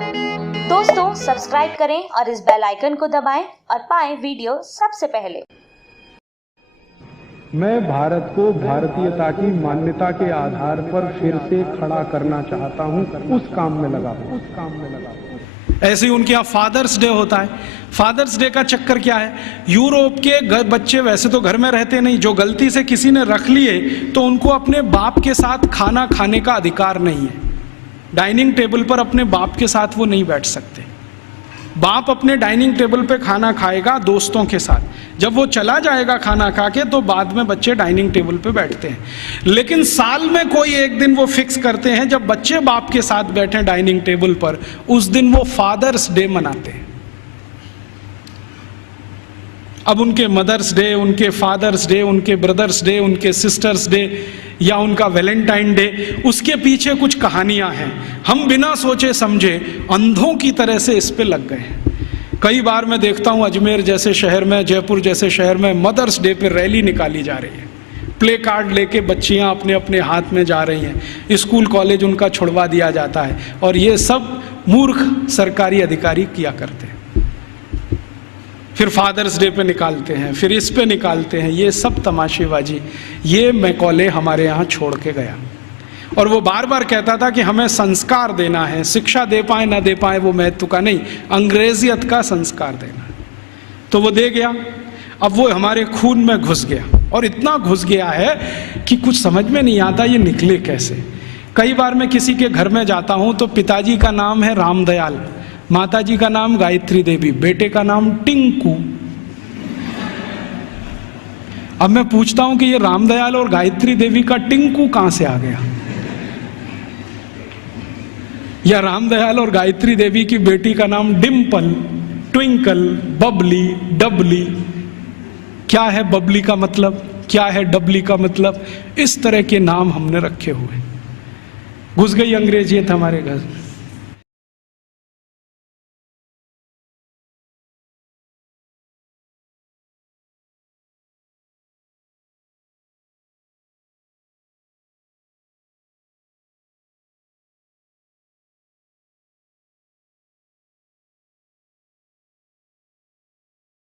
दोस्तों सब्सक्राइब करें और इस बेल आइकन को दबाएं और पाएं वीडियो सबसे पहले। मैं भारत को भारतीयता की मान्यता के आधार पर फिर से खड़ा करना चाहता हूं, उस काम में लगा हूं। ऐसे ही उनके यहाँ फादर्स डे होता है। फादर्स डे का चक्कर क्या है, यूरोप के बच्चे वैसे तो घर में रहते नहीं, जो गलती से किसी ने रख लिए तो उनको अपने बाप के साथ खाना खाने का अधिकार नहीं है। डाइनिंग टेबल पर अपने बाप के साथ वो नहीं बैठ सकते। बाप अपने डाइनिंग टेबल पे खाना खाएगा दोस्तों के साथ, जब वो चला जाएगा खाना खा के तो बाद में बच्चे डाइनिंग टेबल पे बैठते हैं। लेकिन साल में कोई एक दिन वो फिक्स करते हैं जब बच्चे बाप के साथ बैठे डाइनिंग टेबल पर, उस दिन वो फादर्स डे मनाते हैं। अब उनके मदर्स डे, उनके फादर्स डे, उनके ब्रदर्स डे, उनके सिस्टर्स डे या उनका वैलेंटाइन डे, उसके पीछे कुछ कहानियां हैं। हम बिना सोचे समझे अंधों की तरह से इस पे लग गए। कई बार मैं देखता हूं अजमेर जैसे शहर में, जयपुर जैसे शहर में मदर्स डे पे रैली निकाली जा रही है, प्ले कार्ड लेके बच्चियां अपने अपने हाथ में जा रही हैं, स्कूल कॉलेज उनका छुड़वा दिया जाता है, और ये सब मूर्ख सरकारी अधिकारी किया करते हैं। फिर फादर्स डे पे निकालते हैं, फिर इस पे निकालते हैं, ये सब तमाशेबाजी। ये मैकॉले हमारे यहाँ छोड़ के गया, और वो बार बार कहता था कि हमें संस्कार देना है, शिक्षा दे पाए ना दे पाए वो महत्व का नहीं, अंग्रेजियत का संस्कार देना है। तो वो दे गया। अब वो हमारे खून में घुस गया, और इतना घुस गया है कि कुछ समझ में नहीं आता ये निकले कैसे। कई बार मैं किसी के घर में जाता हूँ तो पिताजी का नाम है रामदयाल, माताजी का नाम गायत्री देवी, बेटे का नाम टिंकू। अब मैं पूछता हूं कि ये रामदयाल और गायत्री देवी का टिंकू कहां से आ गया, या रामदयाल और गायत्री देवी की बेटी का नाम डिम्पल, ट्विंकल, बबली, डबली। क्या है बबली का मतलब, क्या है डबली का मतलब? इस तरह के नाम हमने रखे हुए। घुस गई अंग्रेजियत हमारे घर।